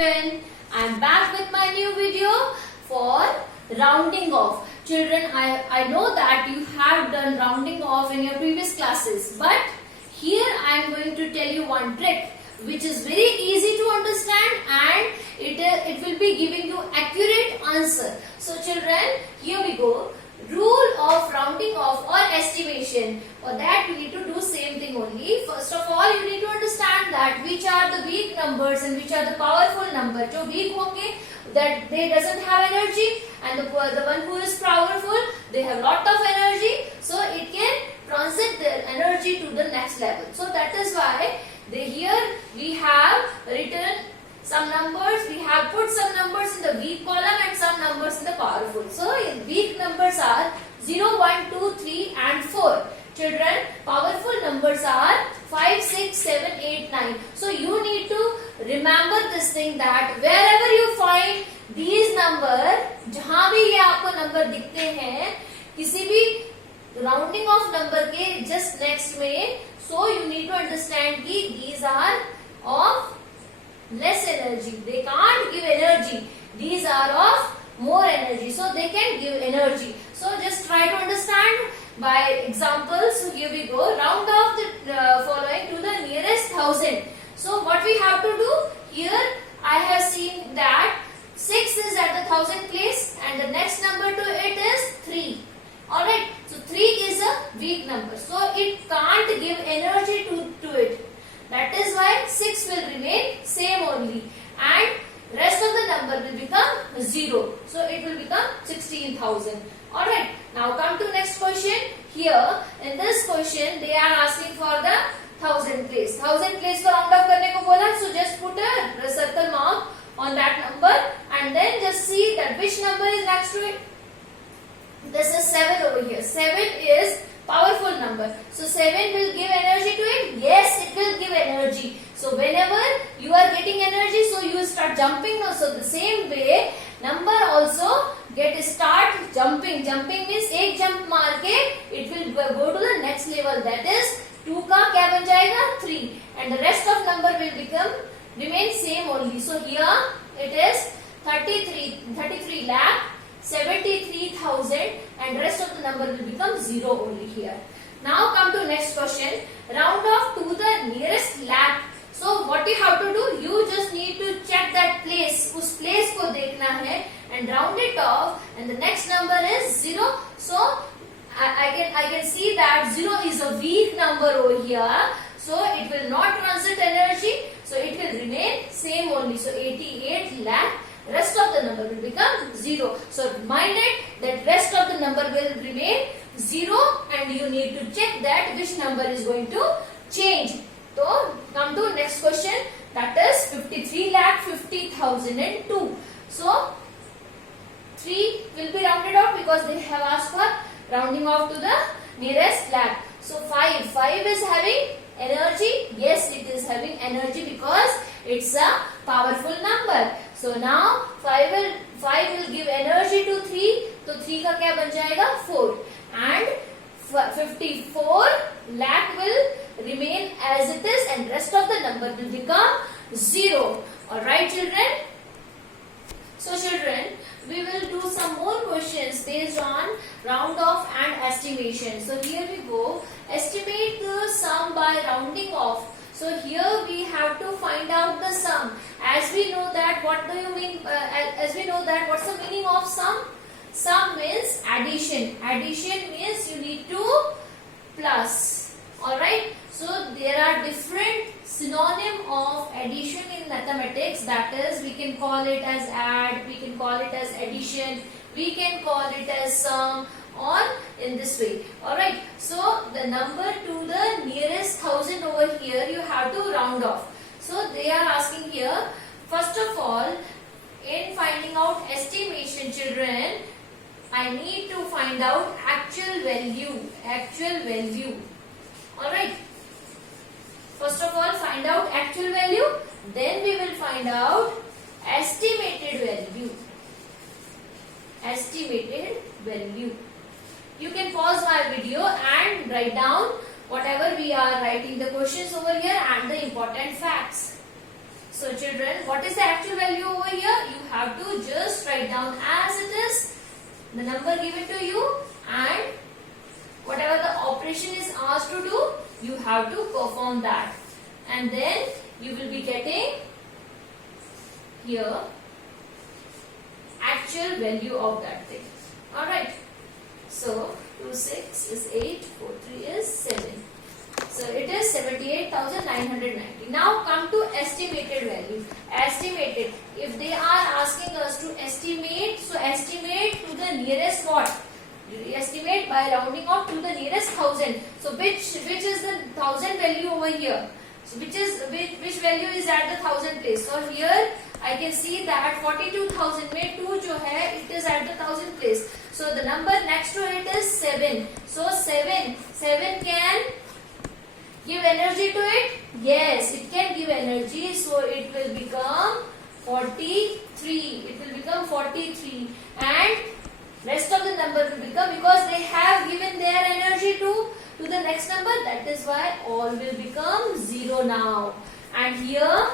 everyone, I am back with my new video for rounding off. Children, I know that you have done rounding off in your previous classes, but here I am going to tell you one trick which is very easy to understand and it will be giving you accurate answer. So children, here we go. Rule of rounding off or estimation. For that we need to do same thing only. First of all, you need to understand that which are the weak numbers and which are the powerful number. जो weak होंगे that they doesn't have energy, and the one who is powerful they have lot of energy, so it can transit their energy to the next level. So that is why here we have written some numbers, we have put some numbers in the weak column and some numbers in the powerful. So weak numbers are 0, 1, 2, 3 and 4. Children, powerful numbers are 5, 6, 7, 8, 9. So you need to remember this thing that wherever you find these number, जहाँ भी ये आपको number दिखते हैं, किसी भी rounding off number के just next में, so you need to understand कि these are of less energy. They can't give energy. These are of more energy. So they can give energy. So just try to understand by examples. So here we go. Round off the following to the nearest 1000. So what we have to do here, I have seen that 6 is at the 1000 place and the next number to it is 3. Alright. So 3 is a weak number. So it can't give energy to it. That is why 6 will remain same only and rest of the number will become 0. So it will become 16,000. Alright. Now come to next question. Here in this question they are asking for the 1000 place. 1000 place को round off करने को बोला. So just put a circle mark on that number and then just see that which number is next to it. This is 7 over here. 7 is powerful number. So 7 will give energy to it. Yes, it will give energy. So whenever you are getting energy, so you start jumping. So the same way, number also start jumping. Jumping means एक jump मार के it will go to the next level. That is 2 का क्या बन जाएगा 3, and the rest of number will remain same only. So here it is 33 lakh 73,000 and rest of the number will become 0 only here. Now come to next question. Round off to the nearest lakh. So what you have to do? You just need to check that place. उस place को देखना है and round it off and the next number is 0. So I can see that 0 is a weak number over here. So it will not transit energy. So it will remain same only. So 88 lakh. Rest of the number will become 0. So mind it that rest of the number will remain 0 and you need to check that which number is going to change. So come to next question, that is 53 lakh 50,002. So 3 will be rounded off because they have asked for rounding off to the nearest lakh. So 5 is having energy. Yes, it is having energy because it's a powerful number. So now 5 will give energy to 3. तो 3 का क्या बन जाएगा 4 and 54 lakh will remain as it is and rest of the number will become 0. Alright children. So children, we will do some more questions based on round off and estimation. So here we go. Estimate the sum by rounding off. So here we have to find out the sum. As we know that, what do you mean? As we know that, what's the meaning of sum? Sum means addition. Addition means you need to plus. Alright. So there are different synonym of addition in mathematics. That is, we can call it as add, we can call it as addition, we can call it as sum, or in this way. Alright. So the number to the nearest 1000 over here you have to round off. So they are asking here, first of all, in finding out estimation children, I need to find out actual value. Actual value. Alright. First of all, find out actual value. Then we will find out estimated value. Estimated value. You can pause my video and write down whatever we are writing the questions over here and the important facts. So children, what is the actual value? have to just write down as it is the number given to you, and whatever the operation is asked to do, you have to perform that, and then you will be getting here actual value of that thing. Alright, so 2 6 is 8, 4 3 is 7. So it is 78,990. Now come to estimated value. Estimated. If they are asking us to estimate, so estimate to the nearest what? Estimate by rounding off to the nearest 1000. So which is the 1000 value over here? So which value is at the 1000 place? So here I can see that 42,000 में 2 जो है, it is at the 1000 place. So the number next to it is 7. So 7 can give energy to it? Yes, it can give energy. So it will become 43. It will become 43. And rest of the number will become, because they have given their energy to the next number, that is why all will become 0 now. And here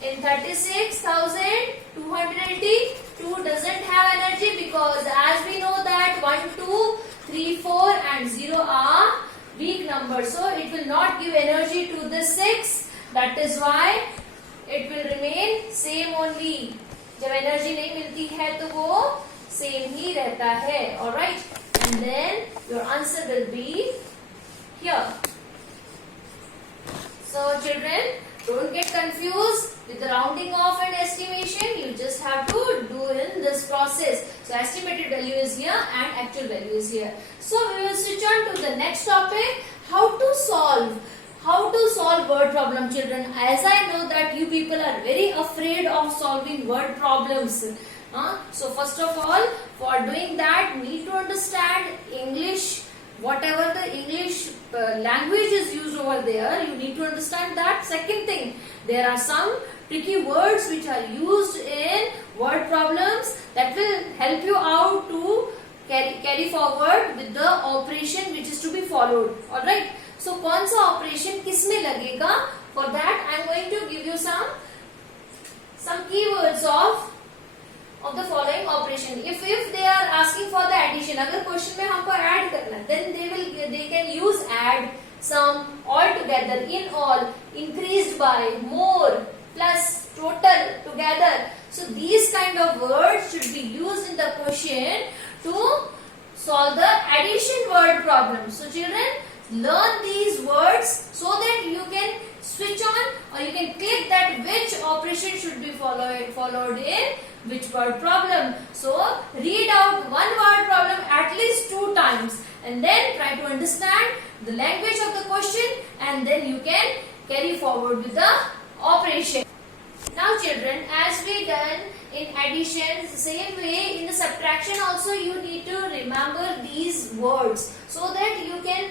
in 36,280, 2 doesn't have energy, because as we know that 1, 2, 3, 4 and 0 are weak numbers. So it will not give energy to the 6. That is why it will remain same only. जब energy नहीं मिलती है तो वो same ही रहता है. Alright. And then your answer will be here. So children, don't get confused with the rounding off and estimation. You just have to do in this process. So estimated value is here and actual value is here. So we will switch on to the next topic. How to solve word problem, children. As I know that you people are very afraid of solving word problems. So first of all, for doing that, need to understand English. Whatever the English language is used over there, you need to understand that. Second thing, there are some tricky words which are used in word problems that will help you out to carry forward with the operation which is to be followed. Alright. So कौन सा operation किस में लगेगा? For that I am going to give you some keywords of the following operation. If they are asking for the addition, अगर question में हमको add करना, then they can use add, sum, all together, in all, increased by, more, plus, total, together. So these kind of words should be used in the question to solve the addition word problem. So children, learn these words so that you can switch on or you can click that which operation should be followed in which word problem. So read out one word problem at least 2 times and then try to understand the language of the question, and then you can carry forward with the operation. Now children, as we done in addition, the same way in the subtraction also you need to remember these words so that you can,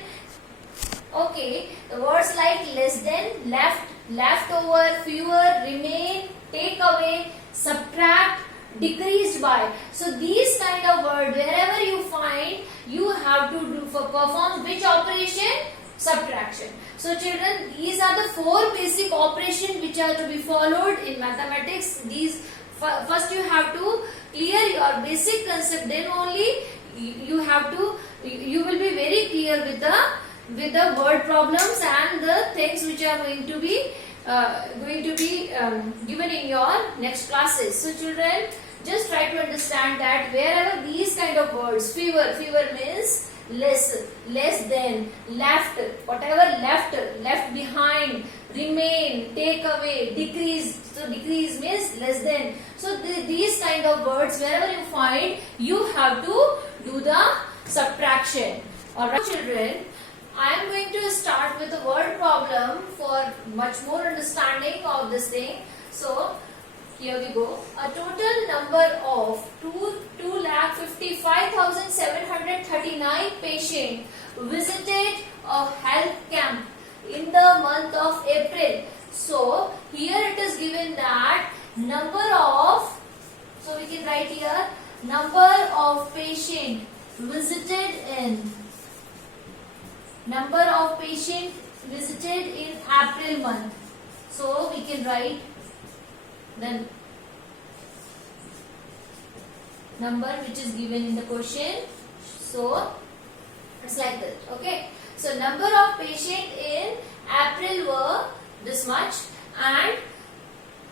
okay, the words like less than, left, leftover, fewer, remain, take away, subtract, decreased by. So these kind of words, wherever you find, you have to perform which operation? Subtraction. So children, these are the 4 basic operations which are to be followed in mathematics. These first you have to clear your basic concept, then only you will be very clear with the word problems and the things which are going to be given in your next classes. So children, just try to understand that wherever these kind of words, fewer means less than, left, whatever left behind, remain, take away, decrease. So decrease means less than. So these kind of words, wherever you find, you have to do the subtraction. Alright children, I am going to start with a word problem for much more understanding of this thing. So here we go. A total number of 2,55,739 patients visited a health camp in the month of April. So here it is given that number of, so we can write here, number of patients visited in April month. So we can write then number which is given in the question. So it's like that. Okay. So number of patient in April were this much and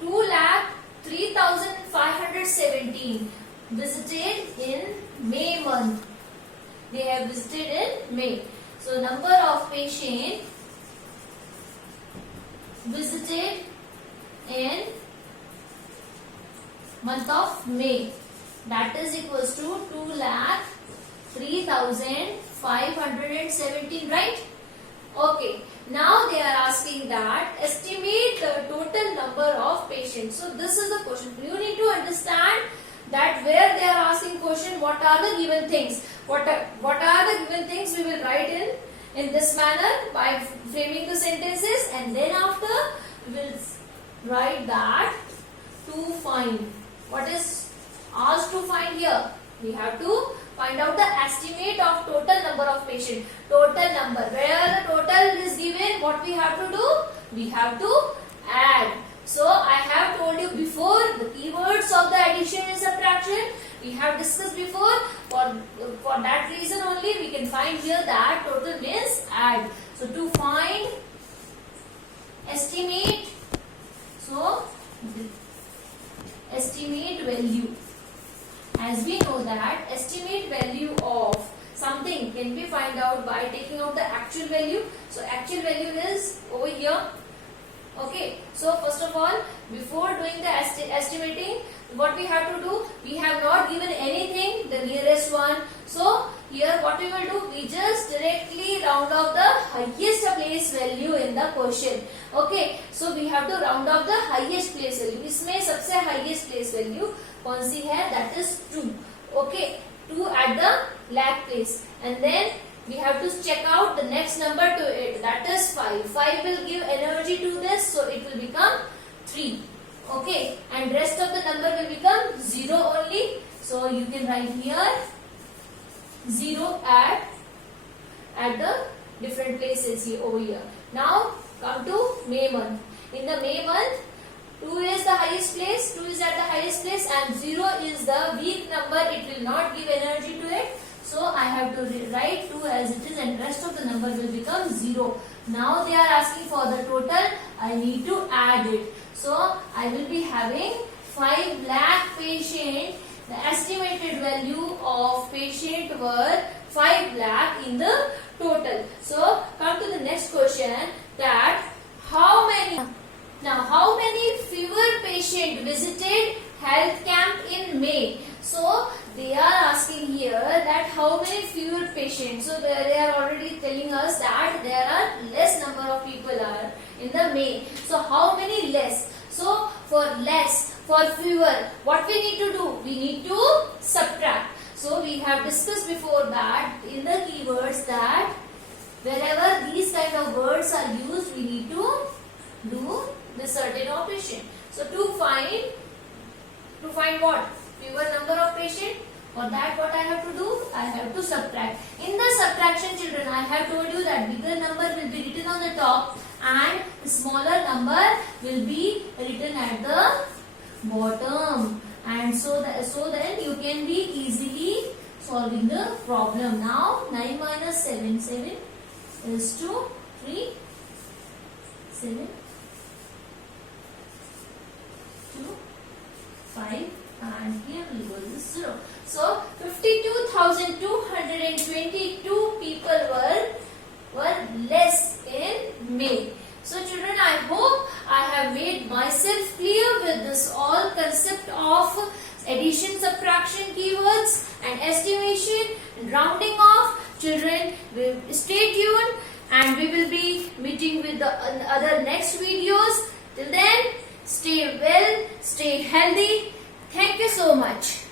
2,03,517 visited in May month. They have visited in May. So number of patient visited in month of May, that is equals to 2,03,517, right? Okay. Now they are asking that estimate the total number of patients. So this is the question. You need to understand that where they are asking question, what are the given things? What are the given things? We will write in this manner by framing the sentences, and then after we will write that to find. What is asked to find here? We have to find out the estimate of total number of patients. Total number. Where the total is given, what we have to do? We have to add. So I have told you before the keywords of the addition and subtraction. We have discussed before. For that reason only we can find here that total means add. So to find estimate. So estimate value. As we know that estimate value of something can be find out by taking out the actual value. So actual value is over here. Okay. So first of all, before doing the estimating, what we have to do? We have not given anything, the nearest one. So here what we will do? We just directly round off the highest place value in the question. Okay. So we have to round off the highest place value. इसमें सबसे highest place value कौन सी है? That is 2. Okay. 2 at the lakh place, and then we have to check out the next number to it, that is 5. 5 will give energy to this, so it will become 3. Okay, and rest of the number will become 0 only. So you can write here 0 at the different places here over here. Now come to May month. In the May month, 2 is the highest place, 2 is at the highest place, and 0 is the weak number. It will not give energy to it. So I have to write 2 as it is, and rest of the number will become 0. Now they are asking for the total. I need to add it. So I will be having 5 lakh patient. The estimated value of patient were 5 lakh in the total. So come to the next question, that how many fewer patient visited health camp in May? So they are asking here that how many fewer patients. So they are already telling us that there are less number of people are in the May. So how many less? So for less, for fewer, what we need to do? We need to subtract. So we have discussed before that in the keywords that wherever these kind of words are used, we need to do this certain operation. So to find what? Fewer number of patient. For that what I have to do? I have to subtract. In the subtraction, children, I have told you that bigger number will be written on the top and smaller number will be written at the bottom. And so then you can be easily solving the problem. Now 9 minus 7 is to 3, 7, 2, 5, and here we go this 0. So 52,222 people were less in May. So children, I hope I have made myself clear with this all concept of addition, subtraction, keywords and estimation and rounding off. Children, stay tuned and we will be meeting with the other next videos. Till then, stay well, stay healthy. Thank you so much.